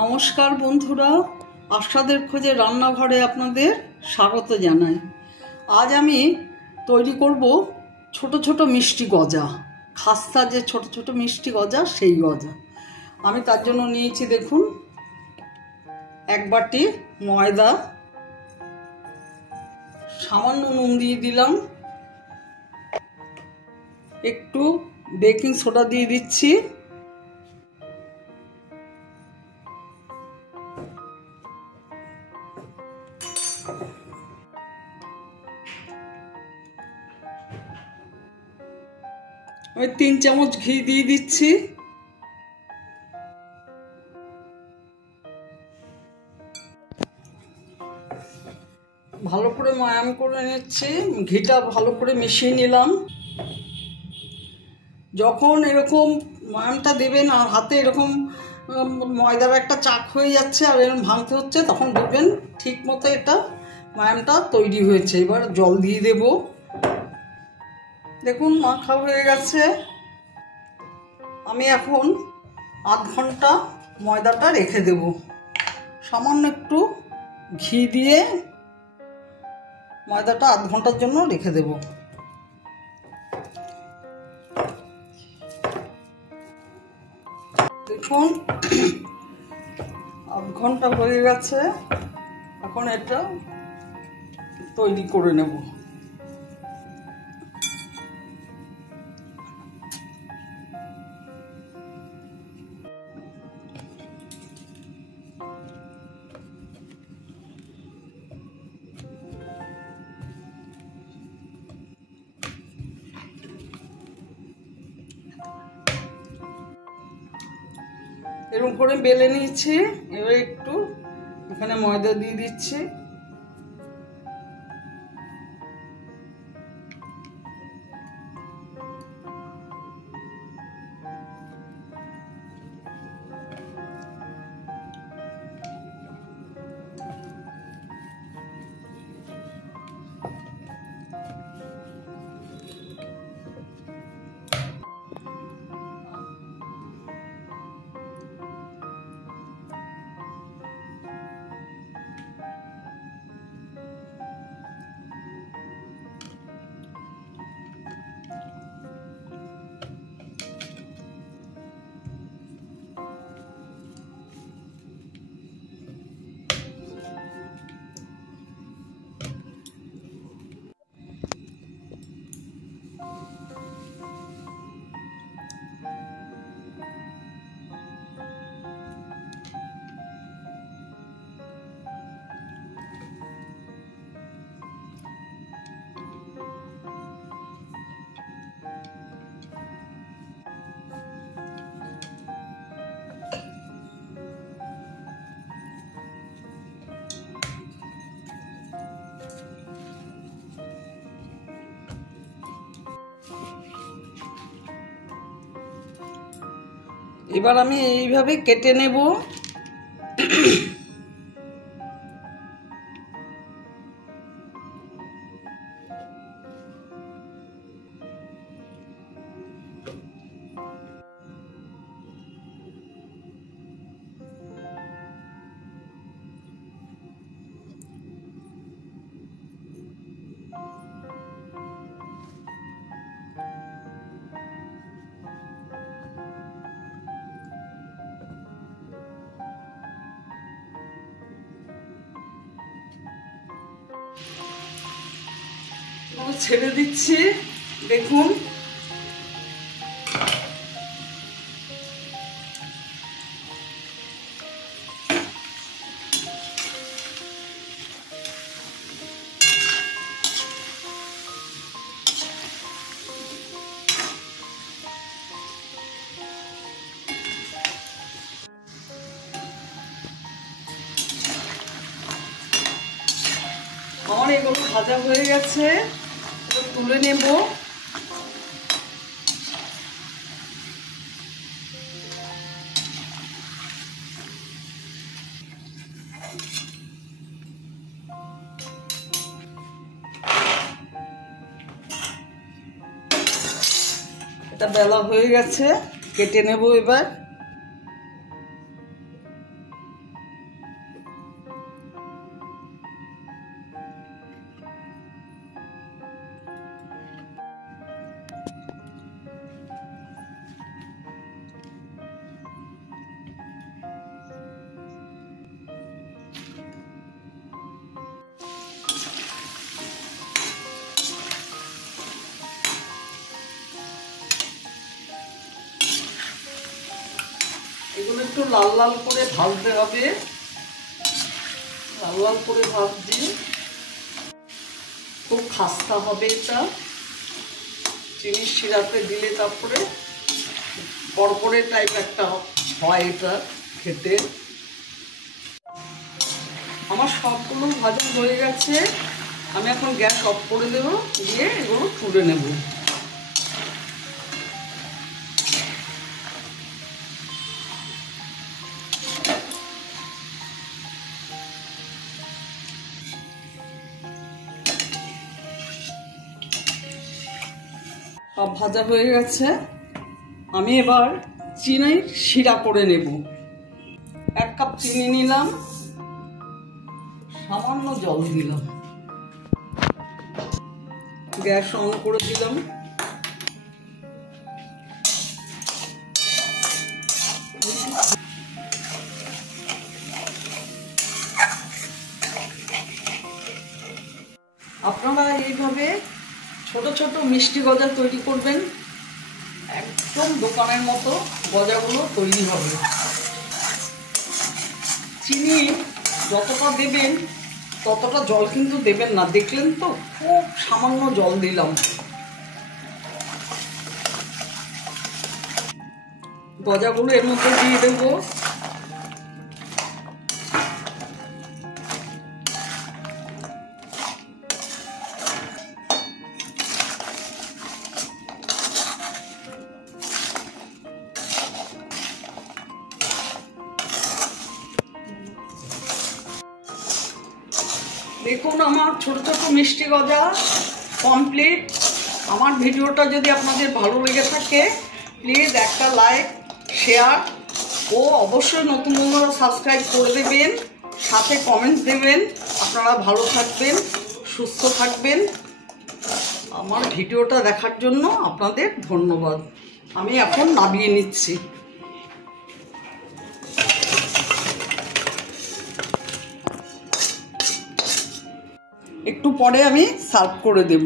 নমস্কার বন্ধুরা, আশাদের খোঁজে রান্নাঘরে আপনাদের স্বাগত জানাই। আজ আমি তৈরি করব ছোট ছোট মিষ্টি গজা, খাস্তা যে ছোট ছোট মিষ্টি গজা, সেই গজা। আমি তার জন্য নিয়েছি, দেখুন, এক বাটি ময়দা, সামান্য নুন দিয়ে দিলাম, একটু বেকিং সোডা দিয়ে দিচ্ছি, আমি 3 চামচ ঘি দিয়ে দিচ্ছি, ভালো করে ময়াম করে নিচ্ছি, ঘিটা ভালো করে মিশিয়ে নিলাম। যখন এরকম ময়ামটা দেবেন আর হাতে এরকম ময়দার একটা চাক হয়ে যাচ্ছে আর এরকম ভাঙতে হচ্ছে, তখন বুঝবেন ঠিক মতো এটা ময়ামটা তৈরি হয়েছে। এবার জল দিয়ে দেব, দেখুন মাখা হয়ে গেছে। আমি এখন আধ ঘন্টা ময়দাটা রেখে দেব, সামান্য একটু ঘি দিয়ে ময়দাটা আধ ঘন্টার জন্য রেখে দেব। দেখুন আধ ঘন্টা হয়ে গেছে, এখন এটা তৈরি করে নেব। এরকম করে বেলে নিয়েছি, এবার একটু এখানে ময়দা দিয়ে দিচ্ছি, এবার আমি এইভাবে কেটে নেব। ছেড়ে দিচ্ছি, দেখুন আমার এগুলো ভাজা হয়ে গেছে, তুলে নেব। এটা বেলা হয়ে গেছে, কেটে নেব এবার। লাল লাল করে ভাজতে হবে। লাল লাল করে ভাজছি, খুব খাস্তা হবে এটা। চিনির শিরাতে দিলে তারপরে কড়কড়ে টাইপ একটা হয় এটা খেতে। আমার সবগুলো ভাজা হয়ে গেছে, আমি এখন গ্যাস অফ করে দেবো, দিয়ে এগুলো তুলে নেব। সব ভাজা হয়ে গেছে, আমি এবার চিনির শিরা করে নেব। 1 কাপ চিনি নিলাম, সামান্য জল দিলাম, গ্যাস অন করে দিলাম। আপনারা এইভাবে ছোট ছোট মিষ্টি গজা তৈরি করবেন, একদম দোকানের মতো গজাগুলো তৈরি হবে। চিনি যতটা দেবেন ততটা জল কিন্তু দেবেন না, দেখলেন তো খুব সামান্য জল দিলাম। গজাগুলো এর মধ্যে দিয়ে দেবো। দেখুন আমার ছোট ছোট মিষ্টি গজা কমপ্লিট। আমার ভিডিওটা যদি আপনাদের ভালো লেগে থাকে প্লিজ একটা লাইক, শেয়ার ও অবশ্যই নতুন বন্ধুরা সাবস্ক্রাইব করে দেবেন, সাথে কমেন্টস দেবেন। আপনারা ভালো থাকবেন, সুস্থ থাকবেন। আমার ভিডিওটা দেখার জন্য আপনাদের ধন্যবাদ। আমি এখন নামিয়ে নিচ্ছি। একটু পরে আমি সার্ভ করে দেব।